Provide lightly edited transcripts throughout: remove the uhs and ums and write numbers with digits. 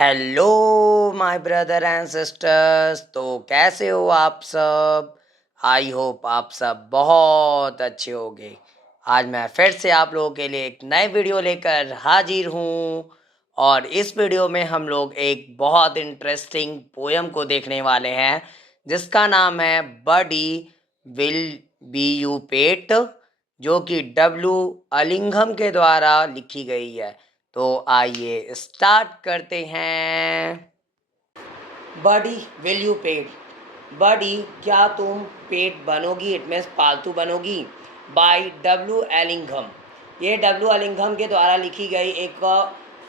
Hello my brother and sisters. तो कैसे हो आप सब? आई होप आप सब बहुत अच्छे होंगे। आज मैं फिर से आप लोगों के लिए एक नए वीडियो लेकर हाजिर हूँ और इस वीडियो में हम लोग एक बहुत इंटरेस्टिंग पोयम को देखने वाले हैं जिसका नाम है बडी विल बी यू पेट, जो कि डब्ल्यू अलिंघम के द्वारा लिखी गई है। तो आइए स्टार्ट करते हैं। बडी विल यू पेट, बडी क्या तुम पेट बनोगी, इट मीन्स पालतू बनोगी। बाय डब्ल्यू एलिंघम, ये डब्ल्यू एलिंघम के द्वारा लिखी गई एक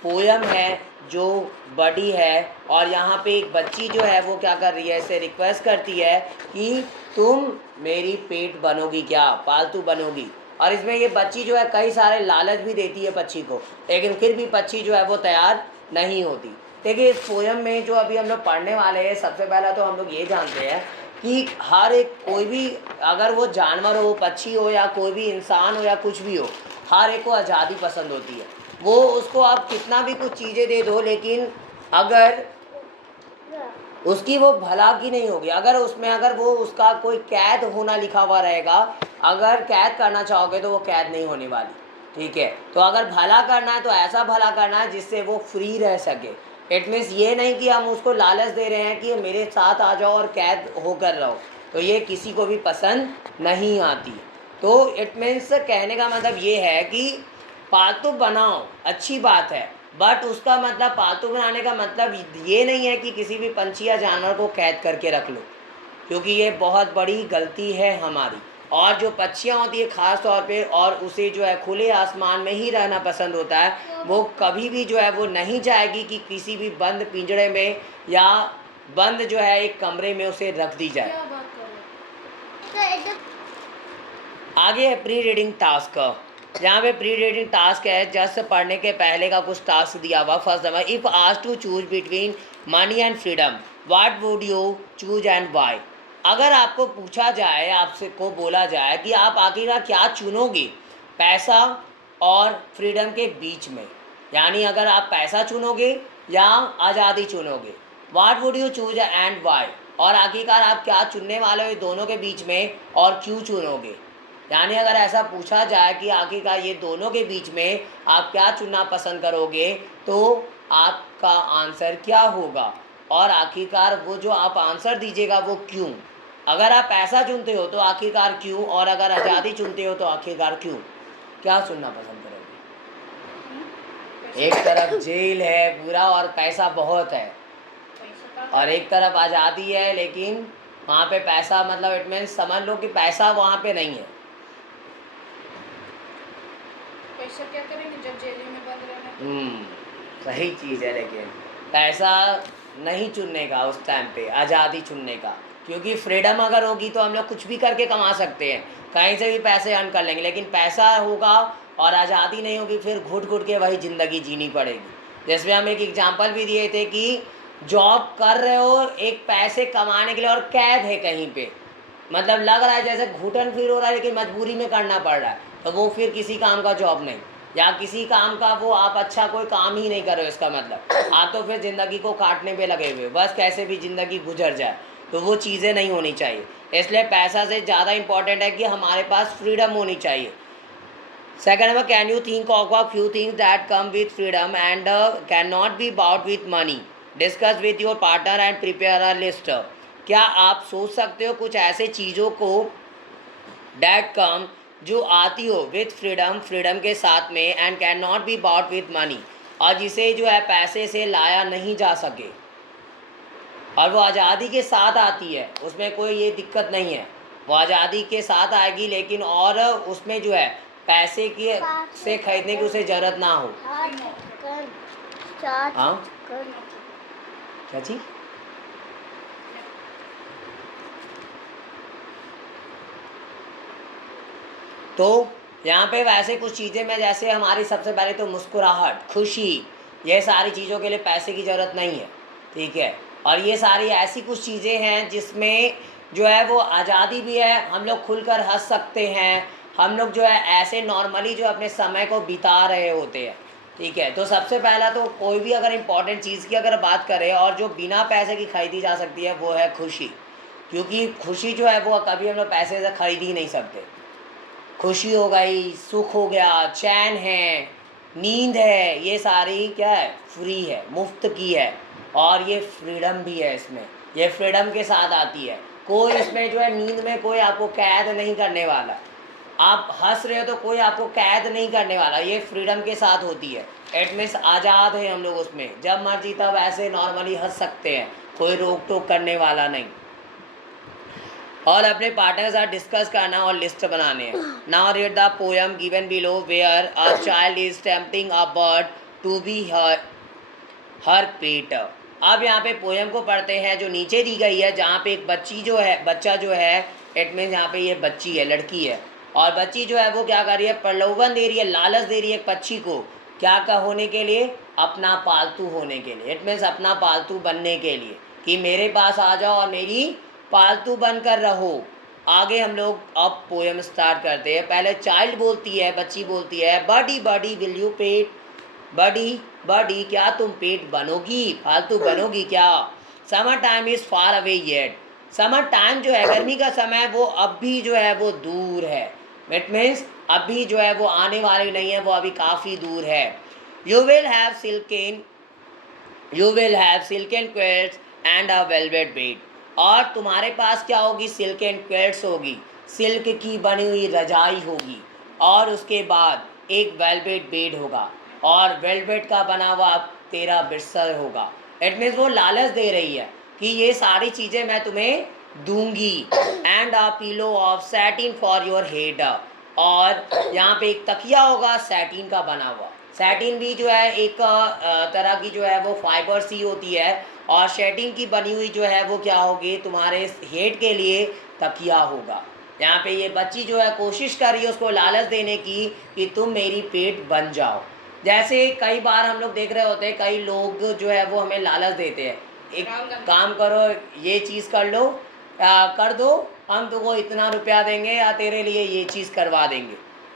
पोयम है जो बडी है। और यहाँ पे एक बच्ची जो है वो क्या कर रही है, इसे रिक्वेस्ट करती है कि तुम मेरी पेट बनोगी क्या, पालतू बनोगी। और इसमें ये बच्ची जो है कई सारे लालच भी देती है पक्षी को, लेकिन फिर भी पक्षी जो है वो तैयार नहीं होती। देखिए इस पोयम में जो अभी हम लोग पढ़ने वाले हैं, सबसे पहला तो हम लोग ये जानते हैं कि हर एक कोई भी, अगर वो जानवर हो, पक्षी हो या कोई भी इंसान हो या कुछ भी हो, हर एक को आज़ादी पसंद होती है। वो उसको आप कितना भी कुछ चीज़ें दे दो, लेकिन अगर उसकी वो भला की नहीं होगी, अगर उसमें अगर वो उसका कोई कैद होना लिखा हुआ रहेगा, अगर कैद करना चाहोगे तो वो कैद नहीं होने वाली। ठीक है, तो अगर भला करना है तो ऐसा भला करना है जिससे वो फ्री रह सके। इट मीन्स ये नहीं कि हम उसको लालच दे रहे हैं कि मेरे साथ आ जाओ और कैद होकर रहो, तो ये किसी को भी पसंद नहीं आती। तो इट मीन्स कहने का मतलब ये है कि पालतू बनाओ, अच्छी बात है, बट उसका मतलब पालतू बनाने का मतलब ये नहीं है कि किसी भी पंछी या जानवर को कैद करके रख लो, क्योंकि ये बहुत बड़ी गलती है हमारी। और जो पक्षियाँ होती है ख़ास तौर पे, और उसे जो है खुले आसमान में ही रहना पसंद होता है, वो कभी भी जो है वो नहीं चाहेगी कि किसी भी बंद पिंजरे में या बंद जो है एक कमरे में उसे रख दी जाए। आगे है प्री रीडिंग टास्क। यहाँ पे प्री रीडिंग टास्क है, जस्ट पढ़ने के पहले का कुछ टास्क दिया हुआ। First number, if asked to choose between money and freedom what would you choose and why. अगर आपको पूछा जाए, आपसे को बोला जाए कि आप आखिरकार क्या चुनोगे पैसा और फ्रीडम के बीच में, यानी अगर आप पैसा चुनोगे या आज़ादी चुनोगे, what would you choose and why, और आखिरकार आप क्या चुनने वाले हो दोनों के बीच में और क्यों चुनोगे। यानी अगर ऐसा पूछा जाए कि आखिरकार ये दोनों के बीच में आप क्या चुनना पसंद करोगे, तो आपका आंसर क्या होगा, और आखिरकार वो जो आप आंसर दीजिएगा वो क्यों। अगर आप पैसा चुनते हो तो आखिरकार क्यों, और अगर आज़ादी चुनते हो तो आखिरकार क्यों, क्या सुनना पसंद करोगे। एक तरफ जेल है पूरा और पैसा बहुत है, और एक तरफ आज़ादी है लेकिन वहाँ पे पैसा, मतलब इट मीन्स समझ लो कि पैसा वहाँ पे नहीं है। पैसा क्या करेंगे जब जेल में बंद रहना। सही चीज़ है, लेकिन पैसा नहीं चुनने का उस टाइम पे, आज़ादी चुनने का। क्योंकि फ्रीडम अगर होगी तो हम लोग कुछ भी करके कमा सकते हैं, कहीं से भी पैसे अर्न कर लेंगे, लेकिन पैसा होगा और आज़ादी नहीं होगी, फिर घुट घुट के वही ज़िंदगी जीनी पड़ेगी। जैसे हम एक एग्जांपल भी दिए थे कि जॉब कर रहे हो एक पैसे कमाने के लिए और कैद है कहीं पे, मतलब लग रहा है जैसे घुटन फिर हो रहा है, लेकिन मजबूरी में करना पड़ रहा है, तो वो फिर किसी काम का जॉब नहीं, या किसी काम का वो आप अच्छा कोई काम ही नहीं कर रहे हो, इसका मतलब आप तो फिर ज़िंदगी को काटने पे लगे हुए, बस कैसे भी ज़िंदगी गुजर जाए, तो वो चीज़ें नहीं होनी चाहिए। इसलिए पैसा से ज़्यादा इम्पॉर्टेंट है कि हमारे पास फ्रीडम होनी चाहिए। Second number, can you think of a few things that come with freedom and can not be bought with money, discuss with your partner and prepare a list. क्या आप सोच सकते हो कुछ ऐसे चीज़ों को डैट कम, जो आती हो विथ फ्रीडम, फ्रीडम के साथ में, and can not be bought with money, और जिसे जो है पैसे से लाया नहीं जा सके, और वो आज़ादी के साथ आती है, उसमें कोई ये दिक्कत नहीं है, वो आज़ादी के साथ आएगी, लेकिन और उसमें जो है पैसे की से खरीदने की उसे ज़रूरत ना हो। हाँ क्या चीज़। तो यहाँ पे वैसे कुछ चीज़ें में, जैसे हमारी सबसे पहले तो मुस्कुराहट, खुशी, ये सारी चीज़ों के लिए पैसे की ज़रूरत नहीं है। ठीक है, और ये सारी ऐसी कुछ चीज़ें हैं जिसमें जो है वो आज़ादी भी है, हम लोग खुलकर हंस सकते हैं, हम लोग जो है ऐसे नॉर्मली जो अपने समय को बिता रहे होते हैं। ठीक है, तो सबसे पहला तो कोई भी अगर इम्पोर्टेंट चीज़ की अगर बात करें और जो बिना पैसे की खरीदी जा सकती है वो है खुशी, क्योंकि खुशी जो है वो कभी हम लोग पैसे से खरीद ही नहीं सकते। खुशी हो गई, सुख हो गया, चैन है, नींद है, ये सारी क्या है, फ्री है, मुफ्त की है। और ये फ्रीडम भी है, इसमें ये फ्रीडम के साथ आती है। कोई इसमें जो है नींद में कोई आपको कैद नहीं करने वाला। आप हंस रहे हो तो कोई आपको कैद नहीं करने वाला, ये फ्रीडम के साथ होती है। इट मीन्स आज़ाद है हम लोग उसमें, जब मर्जी तब ऐसे नॉर्मली हंस सकते हैं, कोई रोक टोक करने वाला नहीं। और अपने पार्टनर के साथ डिस्कस करना और लिस्ट बनाने हैं। Now read the poem given below where a child is tempting a bird to be her pet. अब यहाँ पे पोएम को पढ़ते हैं जो नीचे दी गई है, जहाँ पे एक बच्चा जो है, इट मीन यहाँ पे ये बच्ची है, लड़की है, और बच्ची जो है वो क्या कर रही है, प्रलोभन दे रही है, लालच दे रही है पक्षी को, क्या का होने के लिए, अपना पालतू होने के लिए। इट मीन्स अपना पालतू बनने के लिए, कि मेरे पास आ जाओ और मेरी पालतू बनकर रहो। आगे हम लोग अब पोएम स्टार्ट करते हैं। पहले चाइल्ड बोलती है, बच्ची बोलती है, बडी बडी विल यू पेट, बडी बडी क्या तुम पेट बनोगी, फालतू बनोगी क्या। Summer time is far away yet, summer time जो है, गर्मी का समय, वो अब भी जो है वो दूर है। इट मीन्स अभी जो है वो आने वाली नहीं है, वो अभी काफ़ी दूर है। You will have silken quilts and a velvet bed, और तुम्हारे पास क्या होगी, सिल्क एंड क्वेल्ट्स होगी, सिल्क की बनी हुई रजाई होगी, और उसके बाद एक वेलवेट बेड होगा, और वेलवेट का बना हुआ तेरा बिस्तर होगा। इट मीन्स वो लालच दे रही है कि ये सारी चीज़ें मैं तुम्हें दूंगी। And a pillow of satin for your head, और यहाँ पे एक तकिया होगा सैटिन का बना हुआ। सैटिन भी जो है एक तरह की जो है वो फाइबर सी होती है, और सैटिन की बनी हुई जो है वो क्या होगी, तुम्हारे हेड के लिए तकिया होगा। यहाँ पे ये बच्ची जो है कोशिश कर रही है उसको लालच देने की कि तुम मेरी पेट बन जाओ। जैसे कई बार हम लोग देख रहे होते हैं, कई लोग जो है वो हमें लालच देते हैं, एक काम करो, ये चीज़ कर लो, कर दो, हम तुमको इतना रुपया देंगे या तेरे लिए ये चीज़ करवा देंगे।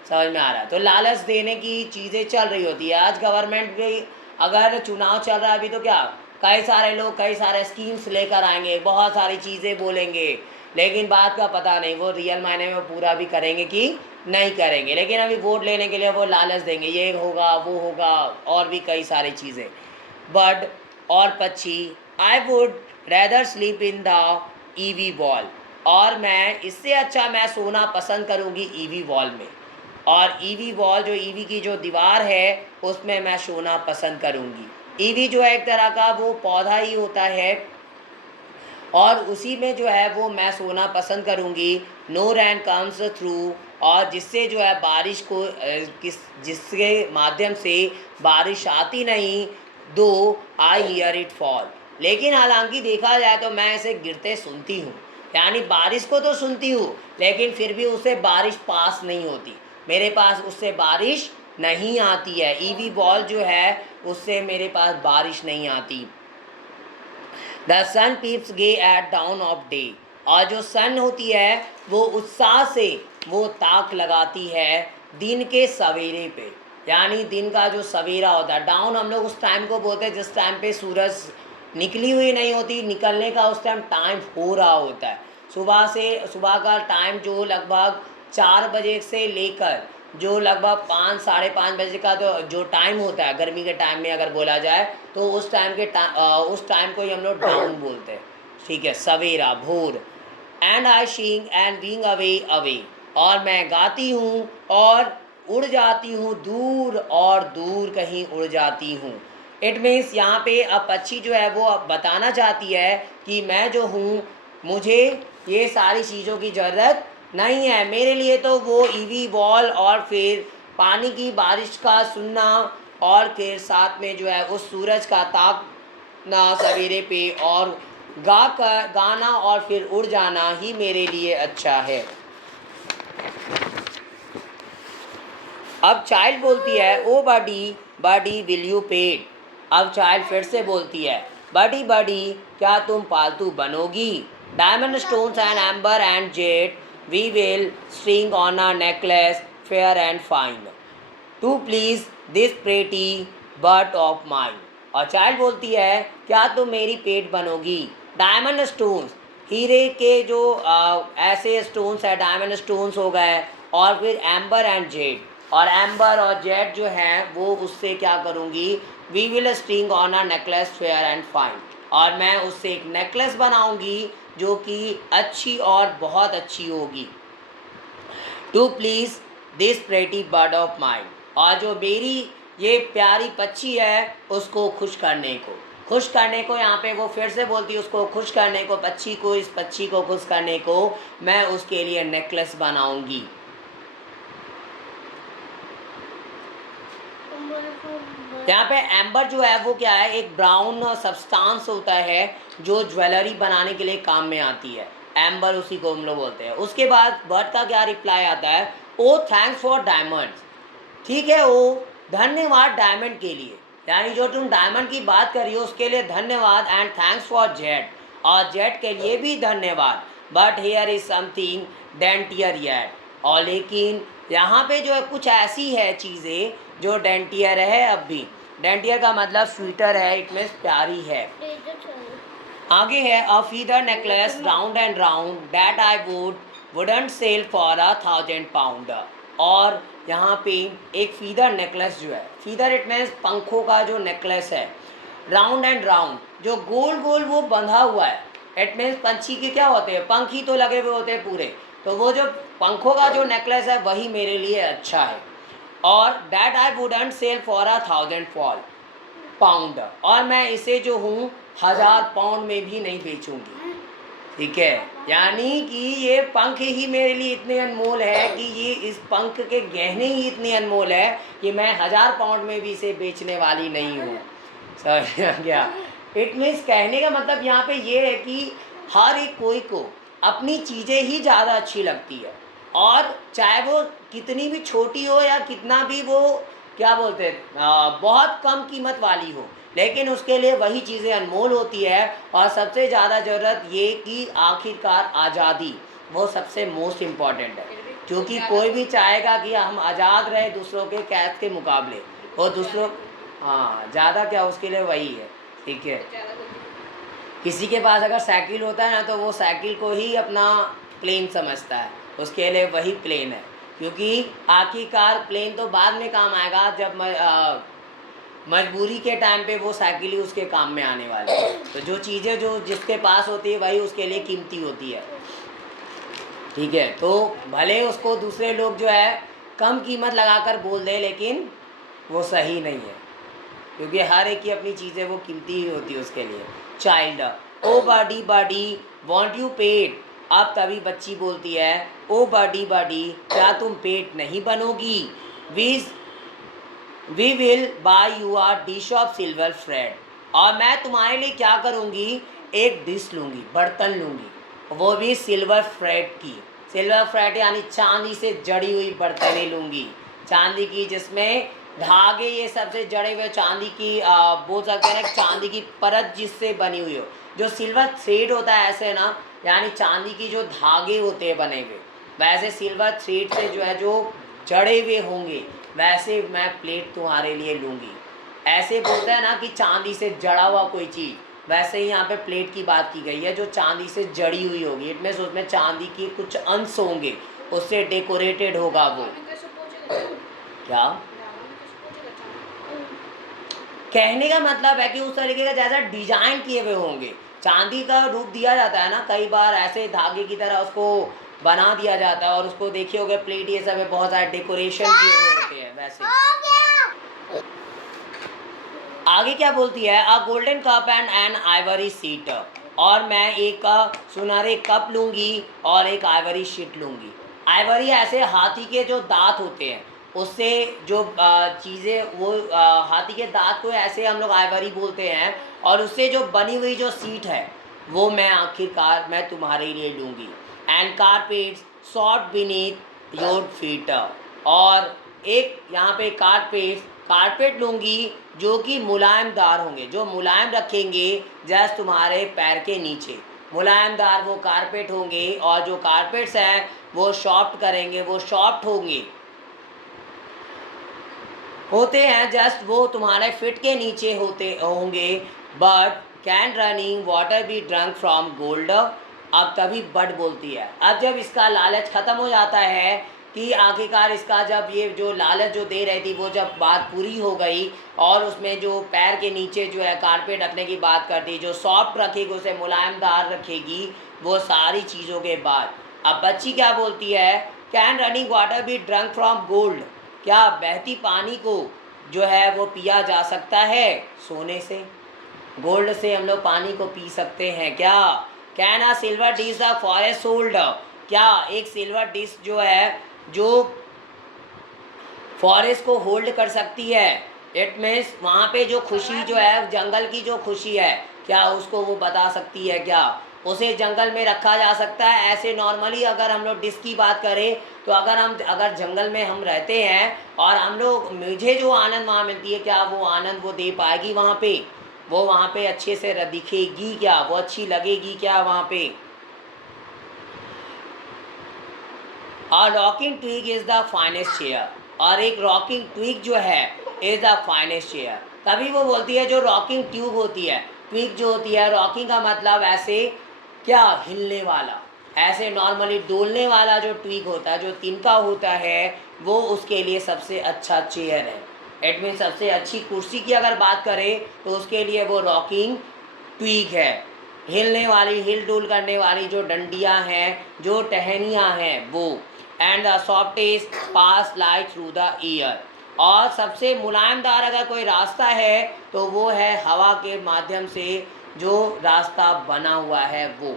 समझ में आ रहा है, तो लालच देने की चीज़ें चल रही होती है। आज गवर्नमेंट भी, अगर चुनाव चल रहा है अभी, तो क्या कई सारे लोग कई सारे स्कीम्स लेकर आएंगे, बहुत सारी चीज़ें बोलेंगे, लेकिन बात का पता नहीं वो रियल मायने में पूरा भी करेंगे कि नहीं करेंगे। लेकिन अभी वोट लेने के लिए वो लालच देंगे, ये होगा वो होगा, और भी कई सारी चीज़ें। बर्ड और पक्षी, I would rather sleep in the EV wall, और मैं इससे अच्छा मैं सोना पसंद करूँगी ईवी वॉल में, और ईवी वॉल जो ईवी की जो दीवार है उसमें मैं सोना पसंद करूँगी। ईवी जो है एक तरह का वो पौधा ही होता है, और उसी में जो है वो मैं सोना पसंद करूँगी। नो रैन कम्स थ्रू, और जिससे जो है बारिश को जिसके माध्यम से बारिश आती नहीं, दो आई हियर इट फॉल, लेकिन हालांकि देखा जाए तो मैं इसे गिरते सुनती हूँ, यानी बारिश को तो सुनती हूँ लेकिन फिर भी उससे बारिश पास नहीं होती, मेरे पास उससे बारिश नहीं आती है। ईवी बॉल जो है उससे मेरे पास बारिश नहीं आती। The sun peeps gay at dawn of day, और जो सन होती है वो उत्साह से वो ताक लगाती है दिन के सवेरे पे, यानी दिन का जो सवेरा होता है। डाउन हम लोग उस टाइम को बोलते हैं जिस टाइम पे सूरज निकली हुई नहीं होती, निकलने का उस टाइम टाइम हो रहा होता है। सुबह का टाइम जो लगभग 4 बजे से लेकर जो लगभग 5 साढ़े 5 बजे का तो जो टाइम होता है गर्मी के टाइम में अगर बोला जाए तो उस टाइम को ही हम लोग डाउन बोलते हैं, ठीक है, सवेरा, भोर। एंड आई शिंग एंड बीइंग अवे अवे, और मैं गाती हूँ और उड़ जाती हूँ दूर, और दूर कहीं उड़ जाती हूँ। इट मीन्स यहाँ पे अब पक्षी जो है वो अब बताना चाहती है कि मैं जो हूँ, मुझे ये सारी चीज़ों की ज़रूरत नहीं है, मेरे लिए तो वो ईवी बॉल और फिर पानी की बारिश का सुनना, और फिर साथ में जो है उस सूरज का ताकना सवेरे पे, और गाना और फिर उड़ जाना ही मेरे लिए अच्छा है। अब चाइल्ड बोलती है, ओ बडी बडी विल यू पेट, अब चाइल्ड फिर से बोलती है, बडी बडी क्या तुम पालतू बनोगी। Diamond stones and amber and jade we will string on a necklace fair and fine. To please this pretty bird of mine. और चाइल्ड बोलती है क्या तुम मेरी पेट बनोगी। डायमंड स्टोन्स, हीरे के जो ऐसे स्टोन्स है, डायमंड स्टोन्स हो गए, और फिर एम्बर एंड जेड, और एम्बर और जेड जो है वो उससे क्या करूँगी, we will string on a necklace fair and fine, और मैं उससे एक नेकलेस बनाऊंगी जो कि अच्छी और बहुत अच्छी होगी। To please this pretty bird of mind, और जो मेरी ये प्यारी पक्षी है उसको खुश करने को यहाँ पे वो फिर से बोलती है, उसको खुश करने को, पक्षी को, इस पक्षी को खुश करने को मैं उसके लिए नेकलेस बनाऊंगी। यहाँ पे एम्बर जो है वो क्या है, एक ब्राउन सब्सटेंस होता है जो ज्वेलरी बनाने के लिए काम में आती है। एम्बर उसी को हम लोग बोलते हैं। उसके बाद बर्ड का क्या रिप्लाई आता है, ओ थैंक्स फॉर डायमंड्स। ठीक है, ओ धन्यवाद डायमंड के लिए, यानी जो तुम डायमंड की बात करी हो उसके लिए धन्यवाद, एंड थैंक्स फॉर जेट, और जेट के लिए भी धन्यवाद। But here is something daintier yet, और लेकिन यहाँ पे जो है कुछ ऐसी है चीज़ें जो डेंटियर है। अब भी डेंटियर का मतलब स्वीटर है, इट मीन्स प्यारी है। आगे है a feather necklace round and round that I wouldn't sell for 1,000 pound. और यहाँ पे एक फीदर नेकलेस जो है, फीदर इट मीन्स पंखों का जो नेकलेस है, राउंड एंड राउंड जो गोल गोल वो बंधा हुआ है, इट मीन्स पंछी के क्या होते हैं, पंख ही तो लगे हुए होते हैं पूरे, तो वो जो पंखों का जो नेकलेस है वही मेरे लिए अच्छा है। और that I wouldn't sell for 1,000 pound, और मैं इसे जो हूँ 1,000 पाउंड में भी नहीं बेचूंगी। ठीक है, यानी कि ये पंख ही मेरे लिए इतने अनमोल है कि ये इस पंख के गहने ही इतने अनमोल है कि मैं 1,000 पाउंड में भी इसे बेचने वाली नहीं हूँ। समझ गया? इट मीन्स कहने का मतलब यहाँ पे ये है कि हर एक कोई को अपनी चीज़ें ही ज़्यादा अच्छी लगती है, और चाहे वो कितनी भी छोटी हो या कितना भी वो क्या बोलते हैं बहुत कम कीमत वाली हो, लेकिन उसके लिए वही चीज़ें अनमोल होती है। और सबसे ज़्यादा ज़रूरत ये कि आखिरकार आज़ादी वो सबसे मोस्ट इम्पॉर्टेंट है, क्योंकि कोई भी चाहेगा कि हम आज़ाद रहे दूसरों के कैद के मुकाबले, और दूसरों हाँ ज़्यादा क्या उसके लिए वही है। ठीक है, किसी के पास अगर साइकिल होता है ना तो वो साइकिल को ही अपना प्लेन समझता है, उसके लिए वही प्लेन है, क्योंकि आखिरकार प्लेन तो बाद में काम आएगा, जब मजबूरी के टाइम पे वो साइकिल ही उसके काम में आने वाली है। तो जो चीज़ें जो जिसके पास होती है वही उसके लिए कीमती होती है। ठीक है, तो भले उसको दूसरे लोग जो है कम कीमत लगाकर बोल दे, लेकिन वो सही नहीं है, क्योंकि हर एक की अपनी चीज़ें वो कीमती ही होती है उसके लिए। Child, oh birdie birdie won't you pet. अब तभी बच्ची बोलती है, ओ बॉडी बॉडी क्या तुम पेट नहीं बनोगी। We will buy you are dish of silver fret, और मैं तुम्हारे लिए क्या करूँगी, एक डिश लूँगी, बर्तन लूँगी, वो भी सिल्वर फ्रेड की। सिल्वर फ्रेड यानी चांदी से जड़ी हुई बर्तनें लूँगी, चांदी की, जिसमें धागे ये सबसे जड़े हुए चांदी की बोल सकते हैं चांदी की परत जिससे बनी हुई हो। जो सिल्वर थ्रेड होता है ऐसे ना, यानी चांदी की जो धागे होते हैं बने हुए, वैसे सिल्वर थ्रेड से जो है जो जड़े हुए होंगे वैसे मैं प्लेट तुम्हारे लिए लूँगी। ऐसे बोलते हैं ना कि चांदी से जड़ा हुआ कोई चीज़, वैसे ही यहाँ पे प्लेट की बात की गई है जो चांदी से जड़ी हुई होगी, इट मीन्स उसमें चांदी के कुछ अंश होंगे, उससे डेकोरेटेड होगा वो। क्या कहने का मतलब है कि उस तरीके का जैसा डिजाइन किए हुए होंगे, चांदी का रूप दिया जाता है ना कई बार, ऐसे धागे की तरह उसको बना दिया जाता है, और उसको देखिए होगे प्लेट ये सब है बहुत सारे डेकोरेशन किए हुए होते हैं वैसे। आगे क्या बोलती है, a golden cup and an ivory seat, और मैं एक सुनहरे कप लूँगी और एक आइवरी शीट लूँगी। आइवरी ऐसे हाथी के जो दांत होते हैं उससे जो चीज़ें वो हाथी के दांत को ऐसे हम लोग आइवरी बोलते हैं, और उससे जो बनी हुई जो सीट है वो मैं आखिरकार मैं तुम्हारे लिए लूँगी। And carpets soft beneath your feet, और एक यहाँ पे कारपेट लूँगी जो कि मुलायमदार होंगे, जो मुलायम रखेंगे जस्ट तुम्हारे पैर के नीचे, मुलायमदार वो कारपेट होंगे, और जो कारपेट्स हैं वो सॉफ्ट करेंगे, वो सॉफ्ट होंगे। होते हैं, जस्ट वो तुम्हारे फिट के नीचे होते होंगे। But can running water B drunk from gold. अब तभी बट बोलती है। अब जब इसका लालच ख़त्म हो जाता है कि आखिरकार इसका जब ये जो लालच जो दे रही थी वो जब बात पूरी हो गई और उसमें जो पैर के नीचे जो है कारपेट रखने की बात कर दी, जो सॉफ्ट रखेगी उसे मुलायमदार रखेगी, वो सारी चीज़ों के बाद अब बच्ची क्या बोलती है, can running water B drunk from gold. क्या बहती पानी को जो है वो पिया जा सकता है सोने से? गोल्ड से हम लोग पानी को पी सकते हैं क्या? Can a silver dish the forest hold. क्या एक सिल्वर डिश जो है जो फॉरेस्ट को होल्ड कर सकती है? इट मीन्स वहाँ पे जो खुशी जो है जंगल की जो खुशी है, क्या उसको वो बता सकती है क्या? उसे जंगल में रखा जा सकता है? ऐसे नॉर्मली अगर हम लोग डिश की बात करें तो अगर जंगल में हम रहते हैं और हम लोग मुझे जो आनंद वहाँ मिलती है, क्या वो आनंद वो दे पाएगी वहाँ पे? वो वहाँ पे अच्छे से दिखेगी क्या? वो अच्छी लगेगी क्या वहाँ पे? और rocking twig is the finest chair. और एक रॉकिंग ट्विग जो है इज़ द फाइनेस्ट चेयर। तभी वो बोलती है जो रॉकिंग ट्यूब होती है, ट्विग जो होती है, रॉकिंग का मतलब ऐसे क्या हिलने वाला, ऐसे नॉर्मली डोलने वाला जो ट्विग होता है, जो तिनका होता है, वो उसके लिए सबसे अच्छा चेयर है। इट मीन सबसे अच्छी कुर्सी की अगर बात करें तो उसके लिए वो रॉकिंग ट्विग है। हिलने वाली, हिल डुल करने वाली जो डंडियाँ हैं, जो टहनियाँ हैं वो। And the softest pass light through the year. और सबसे मुलायमदार अगर कोई रास्ता है तो वो है हवा के माध्यम से जो रास्ता बना हुआ है वो।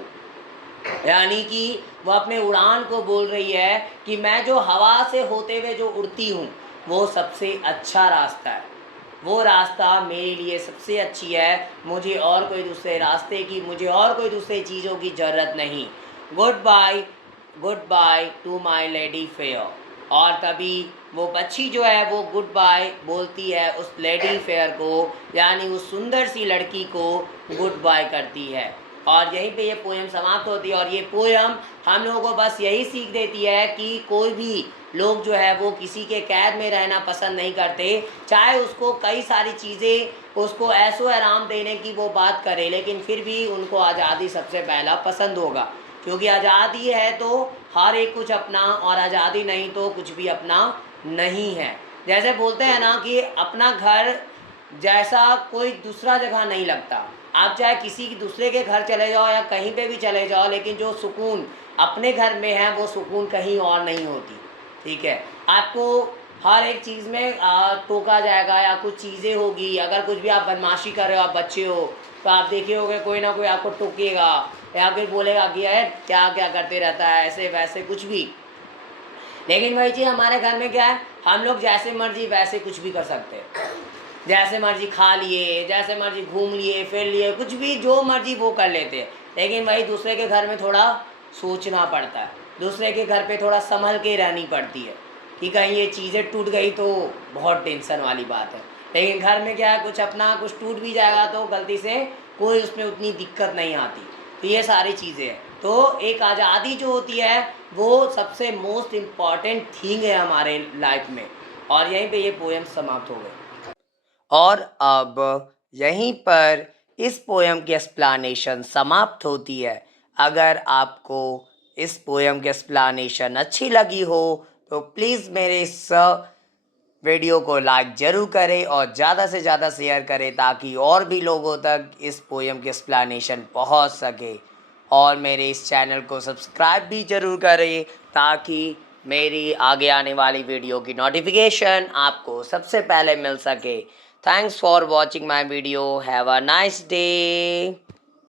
यानी कि वो अपने उड़ान को बोल रही है कि मैं जो हवा से होते हुए जो उड़ती हूँ वो सबसे अच्छा रास्ता है, वो रास्ता मेरे लिए सबसे अच्छी है, मुझे और कोई दूसरे रास्ते की, मुझे और कोई दूसरे चीज़ों की ज़रूरत नहीं। Good bye to my lady fair. और तभी वो पक्षी जो है वो गुड बाय बोलती है उस लेडी फेयर को, यानी उस सुंदर सी लड़की को गुड बाय करती है। और यहीं पे ये पोएम समाप्त होती है। और ये पोएम हम लोगों को बस यही सीख देती है कि कोई भी लोग जो है वो किसी के कैद में रहना पसंद नहीं करते, चाहे उसको कई सारी चीज़ें उसको ऐसो आराम देने की वो बात करे, लेकिन फिर भी उनको आज़ादी सबसे पहला पसंद होगा। क्योंकि आज़ादी है तो हर एक कुछ अपना, और आज़ादी नहीं तो कुछ भी अपना नहीं है। जैसे बोलते हैं ना कि अपना घर जैसा कोई दूसरा जगह नहीं लगता। आप चाहे किसी दूसरे के घर चले जाओ या कहीं पे भी चले जाओ, लेकिन जो सुकून अपने घर में है वो सुकून कहीं और नहीं होती। ठीक है, आपको हर एक चीज़ में टोका जाएगा या कुछ चीज़ें होगी। अगर कुछ भी आप बदमाशी कर रहे हो, आप बच्चे हो, तो आप देखे होगे कोई ना कोई आपको टोकेगा या फिर बोलेगा कि है क्या क्या करते रहता है, ऐसे वैसे कुछ भी। लेकिन वही चीज़ हमारे घर में क्या है, हम लोग जैसे मर्जी वैसे कुछ भी कर सकते हैं, जैसे मर्जी खा लिए, जैसे मर्जी घूम लिए, फिर लिए, कुछ भी जो मर्जी वो कर लेते हैं। लेकिन वही दूसरे के घर में थोड़ा सोचना पड़ता है, दूसरे के घर पे थोड़ा संभल के रहनी पड़ती है कि कहीं ये चीज़ें टूट गई तो बहुत टेंशन वाली बात है। लेकिन घर में क्या है, कुछ अपना कुछ टूट भी जाएगा तो गलती से कोई उसमें उतनी दिक्कत नहीं आती। तो ये सारी चीज़ें हैं। तो एक आज़ादी जो होती है वो सबसे मोस्ट इम्पॉर्टेंट थिंग है हमारे लाइफ में। और यहीं पे ये पोएम समाप्त हो गई। और अब यहीं पर इस पोएम की एक्सप्लेनेशन समाप्त होती है। अगर आपको इस पोएम की एक्सप्लेनेशन अच्छी लगी हो तो प्लीज़ मेरे इस वीडियो को लाइक ज़रूर करें और ज़्यादा से ज़्यादा शेयर करें ताकि और भी लोगों तक इस पोएम की एक्सप्लेनेशन पहुंच सके। और मेरे इस चैनल को सब्सक्राइब भी ज़रूर करें ताकि मेरी आगे आने वाली वीडियो की नोटिफिकेशन आपको सबसे पहले मिल सके। Thanks for watching my video. Have a nice day.